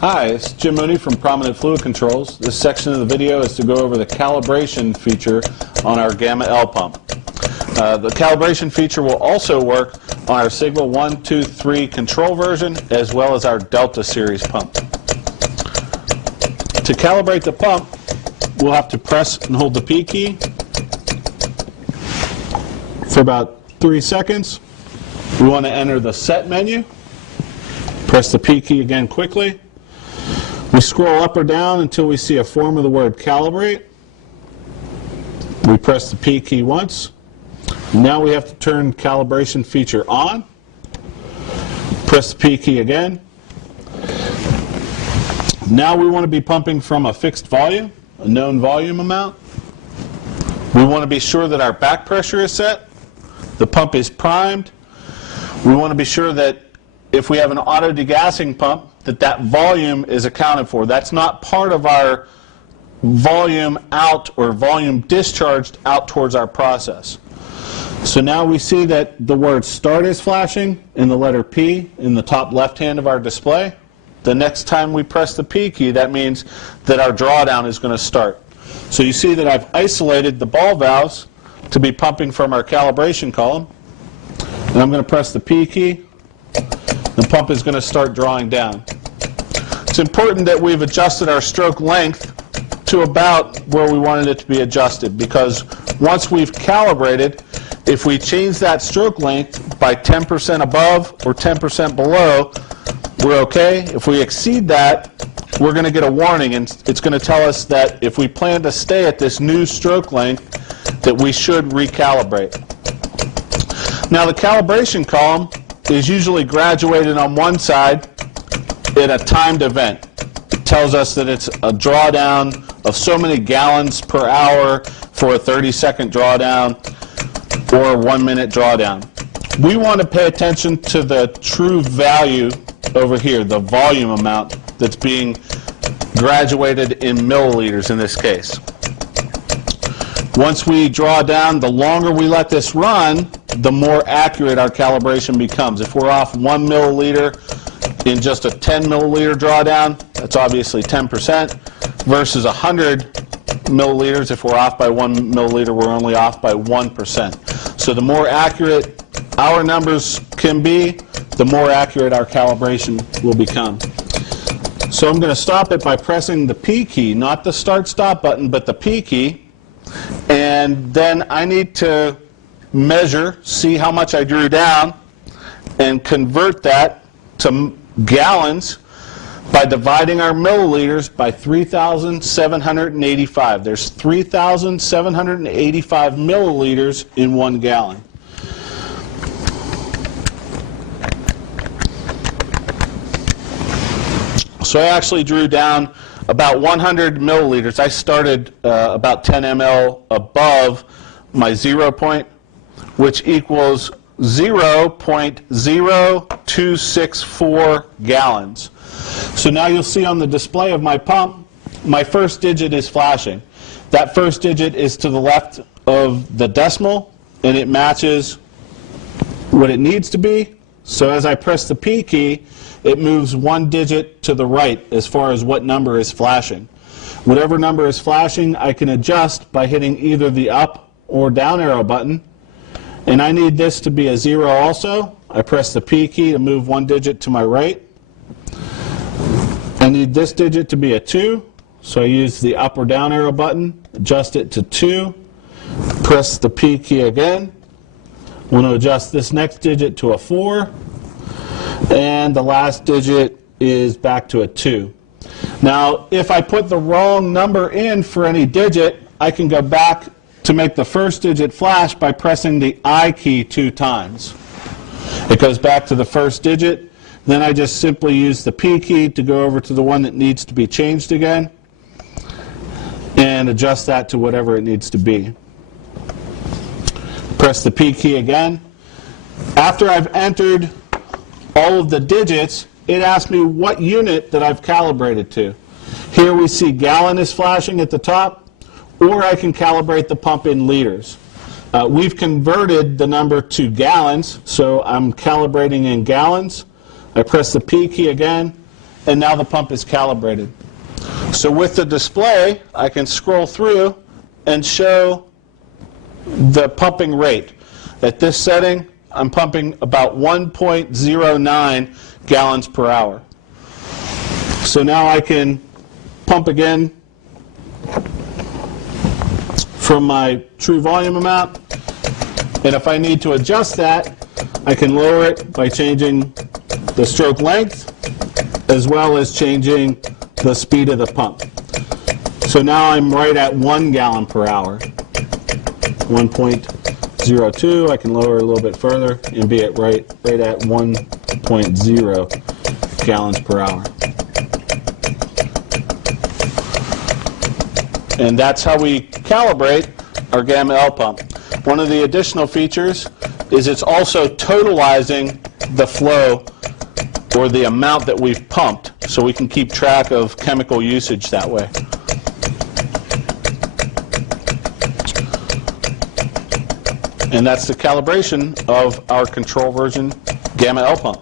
Hi, it's Jim Mooney from Prominent Fluid Controls. This section of the video is to go over the calibration feature on our Gamma L pump. The calibration feature will also work on our Sigma 1, 2, 3 control version as well as our Delta series pump. To calibrate the pump, we'll have to press and hold the P key for about 3 seconds. We want to enter the set menu. Press the P key again quickly. We scroll up or down until we see a form of the word calibrate. We press the P key once. Now we have to turn calibration feature on. Press the P key again. Now we want to be pumping from a fixed volume, a known volume amount. We want to be sure that our back pressure is set. The pump is primed. We want to be sure that if we have an auto degassing pump, that volume is accounted for. That's not part of our volume out or volume discharged out towards our process. So now we see that the word start is flashing in the letter P in the top left hand of our display. The next time we press the P key, that means that our drawdown is going to start. So you see that I've isolated the ball valves to be pumping from our calibration column. And I'm going to press the P key. The pump is going to start drawing down. It's important that we've adjusted our stroke length to about where we wanted it to be adjusted, because once we've calibrated, if we change that stroke length by 10% above or 10% below, we're okay. If we exceed that, we're going to get a warning, and it's going to tell us that if we plan to stay at this new stroke length, that we should recalibrate. Now the calibration column is usually graduated on one side in a timed event. It tells us that it's a drawdown of so many gallons per hour for a 30-second drawdown or a 1-minute drawdown. We want to pay attention to the true value over here, the volume amount that's being graduated in milliliters in this case. Once we draw down, the longer we let this run, the more accurate our calibration becomes. If we're off 1 milliliter in just a 10 milliliter drawdown, that's obviously 10%, versus 100 milliliters, if we're off by 1 milliliter, we're only off by 1%. So the more accurate our numbers can be, the more accurate our calibration will become. So I'm going to stop it by pressing the P key, not the start-stop button, but the P key. And then I need to measure, see how much I drew down, and convert that to gallons by dividing our milliliters by 3,785. There's 3,785 milliliters in 1 gallon. So I actually drew down about 100 milliliters. I started about 10 ml above my 0 point, which equals 0.0264 gallons. So now you'll see on the display of my pump, my first digit is flashing. That first digit is to the left of the decimal, and it matches what it needs to be. So as I press the P key, it moves 1 digit to the right as far as what number is flashing. Whatever number is flashing, I can adjust by hitting either the up or down arrow button. And I need this to be a 0 also. I press the P key to move 1 digit to my right. I need this digit to be a 2, so I use the up or down arrow button, adjust it to 2, press the P key again. I want to adjust this next digit to a 4, and the last digit is back to a 2. Now, if I put the wrong number in for any digit, I can go back to make the first digit flash by pressing the I key 2 times. It goes back to the first digit. Then I just simply use the P key to go over to the one that needs to be changed again and adjust that to whatever it needs to be. Press the P key again. After I've entered all of the digits, it asks me what unit that I've calibrated to. Here we see gallon is flashing at the top, or I can calibrate the pump in liters. We've converted the number to gallons, so I'm calibrating in gallons. I press the P key again, and now the pump is calibrated. So with the display, I can scroll through and show the pumping rate. At this setting, I'm pumping about 1.09 gallons per hour. So now I can pump again from my true volume amount. And if I need to adjust that, I can lower it by changing the stroke length as well as changing the speed of the pump. So now I'm right at 1 gallon per hour. 1.02, I can lower it a little bit further and be at right at 1.0 gallons per hour. And that's how we calibrate our Gamma L pump. One of the additional features is it's also totalizing the flow or the amount that we've pumped, so we can keep track of chemical usage that way. And that's the calibration of our control version Gamma L pump.